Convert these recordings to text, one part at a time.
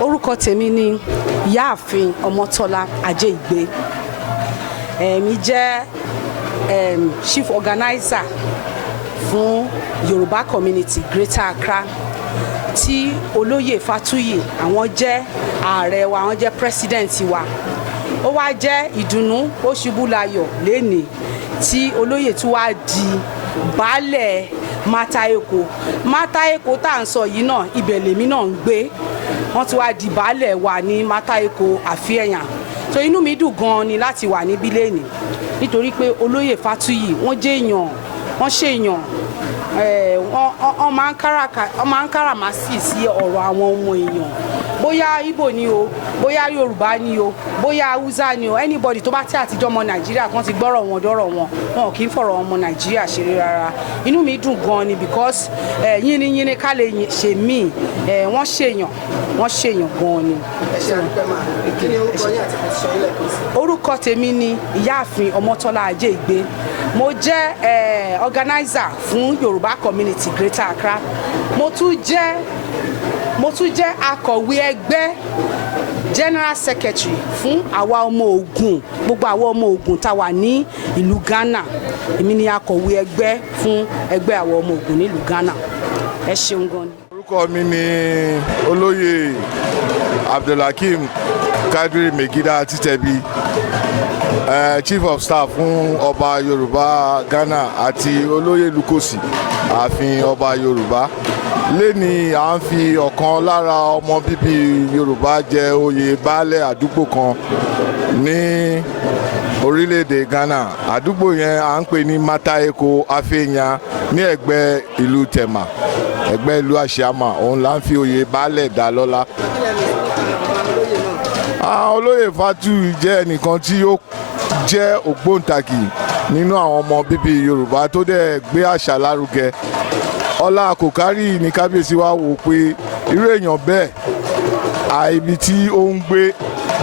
Orúkọ tèmi ni Ìyáàfin Ọmọ́tọ́lá Ajé-Ìgbé. Mi jẹ́ chief organizer fún Yorùbá community Greater Accra tí olóyè Fatuyi àwọn jẹ́ ààrẹ wa, àwọn jẹ́ president wa. Ó wá jẹ́ ìdùnnú ó ṣubú layọ̀ lénìí tí olóyè tún wá di baálẹ̀ Mataeko tá à ń sọ yìí náà ibẹ̀ lèmi náà ń gbé. Wọ́n ti wá di baálẹ̀ wa ní Mataeko Àfíẹ̀yàn. So inú mi dùn gan ni láti wà níbí lénìí nítorí pé olóyè Fatuyi wọ́n jẹ́ èèyàn, wọ́n ṣe èèyàn, wọ́n máa ń káràmásì sí ọ̀rọ̀ àwọn ọmọ èèyàn, bóyá Ìgbò ni o, bóyá Yorùbá ni o, bóyá Hausa ni o, anybody tó bá tí àtijọ́ ọmọ Nàìjíríà kan ti gbọ́rọ̀ wọn dọ́rọ̀ wọn kì í fọ̀rọ̀ ọmọ Nàìjíríà ṣeré rárá. Inú mi dùn gan ni because yínníyínní ká lè ṣe míì, wọ́n ṣèyàn gan ni. Orúkọ tèmi ni Ìyáàfin Ọmọ́tọ́lá Ajé-Ìgbé. Mo jẹ́ organizer fún Yorùbá community Greater Accra. Mo tún jẹ́ akọ̀wé ẹgbẹ́ general secretary fún àwa ọmọ Ògùn, gbogbo àwa ọmọ Ògùn tá wà ní ìlú Ghana. Èmi ni akọ̀wé ẹgbẹ́ fún ẹgbẹ́ àwa ọmọ Ògùn nílùú Ghana. Ẹ ṣeun gan ni. Orúkọ mi ni olóyè Abdulhakeem Kadri Megida Títẹ̀bí, chief of staff fún ọba Yorùbá Ghana àti olóyè Lukosi ààfin ọba Yorùbá. Léni à ń fi ọ̀kan lára ọmọ bíbí Yorùbá jẹ oyè baálẹ̀ àdúgbò kan ní orílẹ̀-èdè Ghana. Àdúgbò yẹn à ń pè ní Mataeko Àfíẹ̀yàn ní ẹ̀gbẹ́ ìlú Tema, ẹ̀gbẹ́ ìlú Àṣàmà. Òun là ń fi oyè baálẹ̀ dá lọ́lá. Olóyè Fatuyi jẹ́ ẹnìkan tí ó jẹ́ ògbóǹtagì nínú àwọn ọmọ bíbí Yorùbá tó dẹ̀ gbé àṣà lárugẹ. Ọlá kòkárì ní kábíyèsí wa wò pé irú èèyàn bẹ́ẹ̀ àìbí tí ó ń gbé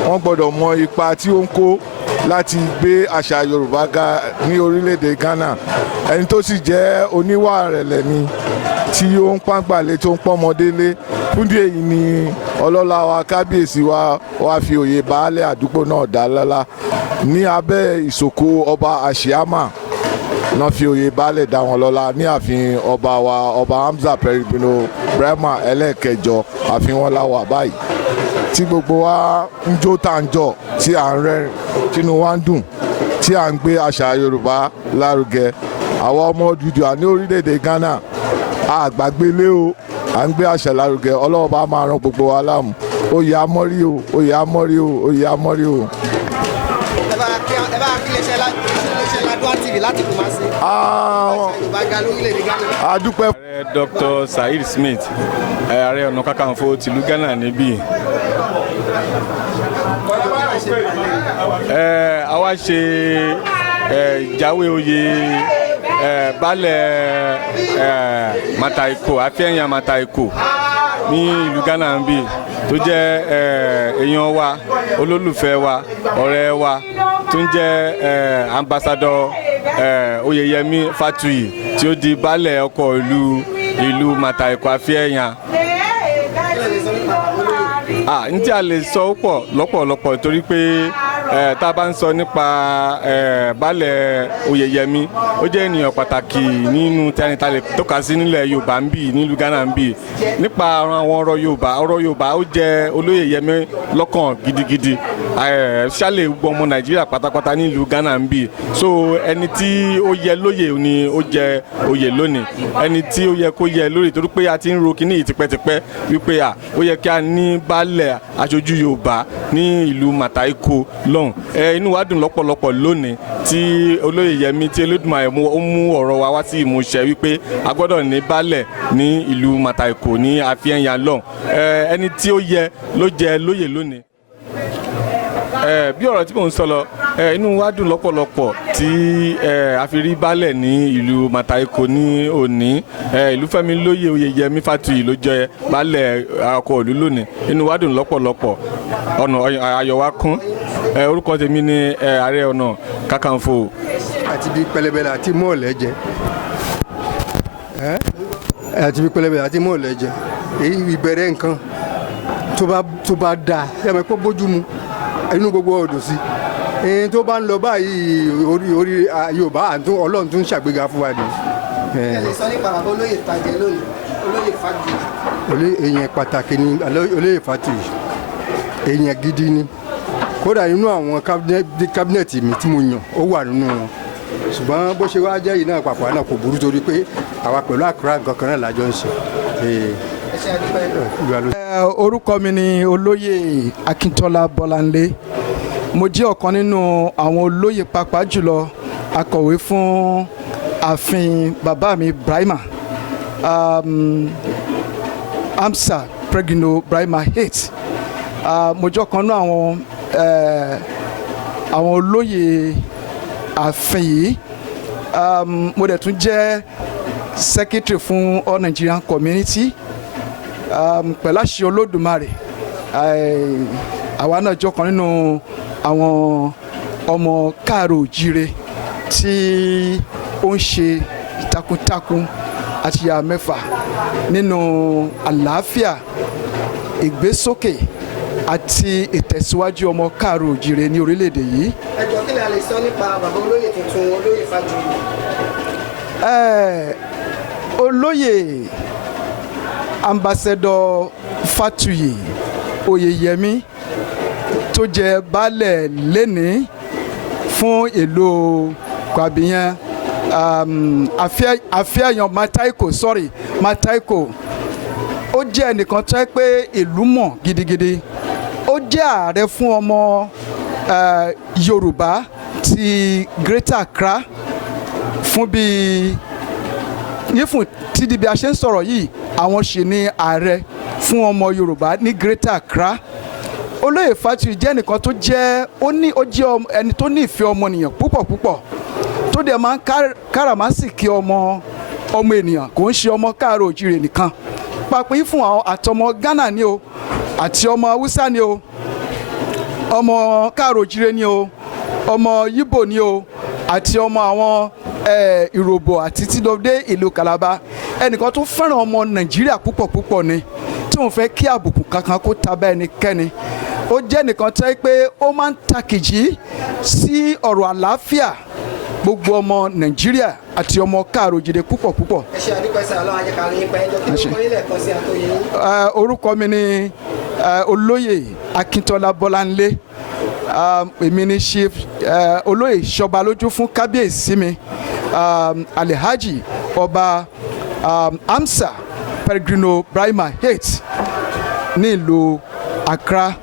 wọ́n gbọ́dọ̀ mọ ipa tí ó ń kó láti gbé àṣà Yorùbá ga ní orílẹ̀-èdè Ghana. Ẹni tó sì jẹ́ oníwà ìrẹ̀lẹ̀ ni tí ó ń pàǹgbàlẹ̀ tó ń pọ́nmọdé lé. Fúndì èyí ni ọlọ́lá wa kábíyèsí wa wá fi oyè baálẹ̀ àdúgbò náà dá lọ́lá ní abẹ́ ìsòkò ọba Àṣàmà. Náà fi oyè baálẹ̀ dá wọn lọ́lá ní ààfin ọba wa ọba Hamza Peribino Brahma ẹlẹ́ẹ̀kẹjọ ààfin wọn láwà báyìí tí gbogbo wa ń jó tá ń jọ tí à ń rẹ́rìn tínú wa ń dùn tí à ń gbé àṣà Yorùbá lárugẹ. Àwọn ọmọ Odùduwà ní orílẹ̀-èdè Ghana àgbàgbélé o, à ń gbé àṣà lárugẹ. Ọlọ́run bá máa ran gbogbo wa láàmú. Oyè amọ́rí o, oyè amọ́rí o, oyè amọ́rí o. Adúpẹ́. Ààrẹ Dr. Saheed Smith, Ààrẹ Ọ̀nà Kakanfò tìlú Ghana níbí. Àwa ṣe ìjáwé oyè baálẹ̀ Mataeko Àfíẹ̀yàn Mataeko ní ìlú Ghana níbí tó jẹ́ èèyàn wa, olólùfẹ́ wa, ọ̀rẹ́ wa tó ń jẹ́ ambassador Oyèyẹmí Fatuyi tí ó di baálẹ̀ ọkọ̀ ìlú Mataeko Àfíẹ̀yàn. Ní tí a lè sọ pọ̀ lọ́pọ̀lọpọ̀ torí pé tá a bá ń sọ nípa baálẹ̀ Oyèyẹmí, ó jẹ́ ènìyàn pàtàkì nínú tẹ́nitálẹ̀ tọ́ka sí nílẹ̀ Yorùbá ń bì nílùú Ghana ń bì. Nípa àwọn ọ̀rọ̀ Yorùbá ó jẹ́ Olóyèyẹmí lọ́kàn gidigidi, ṣálẹ̀ gbogbo ọmọ Nàìjíríà pátápátá nílùú Ghana ń bì. So ẹni tí ó yẹ lóyè ni ó jẹ oyè lónìí, ẹni tí ó yẹ kó yẹ lórí torí pé a ti ń ro kíní yìí tipẹ́tipẹ́ wípé ó yẹ kí a ní baálẹ̀ aṣojú Yorùbá ní ìlú Mataeko lọ́hùn. Inú wa dùn lọ́pọ̀lọpọ̀ lónìí tí Olóyèyẹmí tí Olódùmarè ó mú ọ̀rọ̀ wa wá sí ìmúṣẹ wípé a gbọ́dọ̀ ní baálẹ̀ ní ìlú Mataeko ní Àfíẹ̀yàn lọ́hùn. Ẹni tí ó yẹ ló jẹ lóyè lónìí. Bí ọ̀rọ̀ tí mò ń sọ lọ, inú wa dùn lọ́pọ̀lọpọ̀ tí a fi rí baálẹ̀ ní ìlú Mataeko ní òní. Ìlúfẹ́mi lóyè Oyèyẹmí Fatuyi ló jẹ baálẹ̀ ọkọ̀ ìlú lónìí. Inú wa dùn lọ́pọ̀lọpọ̀, ọ̀nà ayọ̀ wa kún. Orúkọ tèmi ni Ààrẹ Ọ̀nà Kakanfò. Àti bí pẹlẹbẹ àti mọ́ọ̀lẹ́ jẹ. Àti bí pẹlẹbẹ àti mọ́ọ̀lẹ́ jẹ. Èyí ìbẹ̀rẹ̀ nǹkan tó bá dáa yẹ́n mọ̀ pé bójú mu inú gbogbo ọ̀dọ̀ sí ẹni tó bá ń lọ báyìí orí Yorùbá Ọlọ́run tún ṣàgbéga fún wa ni. ẹ lè sọ nípa bàbá olóyè tàjẹ́ lónìí olóyè Fájuyì. èèyàn pàtàkì ni olóyè Fájuyì èèyàn gidi ni kódà inú àwọn kábínẹ̀tì mi tí mo yàn ó wà nínú wọn ṣùgbọ́n bó ṣe wá jẹ́ yìí náà papọ̀ náà kò burú torí pé àwa pẹ̀lú àkùrá nǹkan kan náà lájọ ń ṣe. Orúkọ mi ni olóyè Akíntọ́lá Bọ́láńlé mo jẹ́ ọ̀kan nínú àwọn olóyè pàápàá jùlọ akọ̀wé fún ààfin bàbá mi Ibrahima Amsa Pregino Ibrahima 8 mo jẹ́ ọ̀kan nínú àwọn olóyè ààfin yìí mo dẹ̀ tún jẹ́ secretary fún All Nigerian Community pẹ̀lú àṣẹ Olódùmarè àwa náà jẹ́ ọ̀kan nínú àwọn ọmọ káàrọ̀-òjíire tí ó ń ṣe takuntakun àti ìyá mẹ́fà nínú àlàáfíà ìgbésókè àti ìtẹ̀síwájú ọmọ káàrọ̀-òjíire ní orílẹ̀-èdè yìí. ẹ jọ̀ọ́ kí la lè sọ nípa bàbá olóyè tuntun olóyè Fájuyì. Olóyè ambassador Fájuyì Oyèyẹmí tó jẹ baálẹ̀ lẹ́ni fún ìlú Kwabiyan Afẹ́yàn Mataiko ó jẹ́ ẹnìkan tó yẹ pé ìlú mọ̀ gidigidi ó jẹ́ ààrẹ fún ọmọ Yorùbá ti Greater Accra fún bíi nífún títí bí a ṣe ń sọ̀rọ̀ yìí àwọn sì ni ààrẹ fún ọmọ Yorùbá ní Greater Accra. Olóyè Fájuyì jẹ́ ẹnìkan tó jẹ́ ó jẹ́ ẹni tó ní ìfẹ́ ọmọnìyàn púpọ̀ tó dẹ̀ máa ń káràmásìkí ọmọ ènìyàn kò ń ṣe ọmọ káàrọ̀-òjíire nìkan pàápàá yìí fún àwọn àtọmọ Ghana ni o àti ọmọ Haúsá ni o ọmọ káàrọ̀-òjíire ni o ọmọ Yíbò ni o àti ọmọ àwọn Ìròbò àti tídọ́dé ìlú Calabar ẹnìkan tó fẹ́ràn ọmọ Nàìjíríà púpọ̀ ni tí òun fẹ́ kí àbùkù kankan kó ta bá ẹnikẹ́ni ó jẹ́ nìkan tẹ́ pé ó máa ń takìjì sí ọ̀rọ̀ àlàáfíà gbogbo ọmọ Nàìjíríà àti ọmọ káàrọ̀-òjíire púpọ̀. ẹ ṣe àdúpẹ́ sí Ọlọ́run ajẹ́kárí yín pẹ́ ẹjọ́ kí ló kọ́ nílẹ̀ kan sí àtòyè yín. Orúkọ mi ni olóyè Akíntọ́lá Bọ́láńlé èmi ni chief olóyè Ṣọbalójú fún kábíyèsí mi Alhaji ọba Amsa Pregino Ibrahima 8 ní ìlú Accra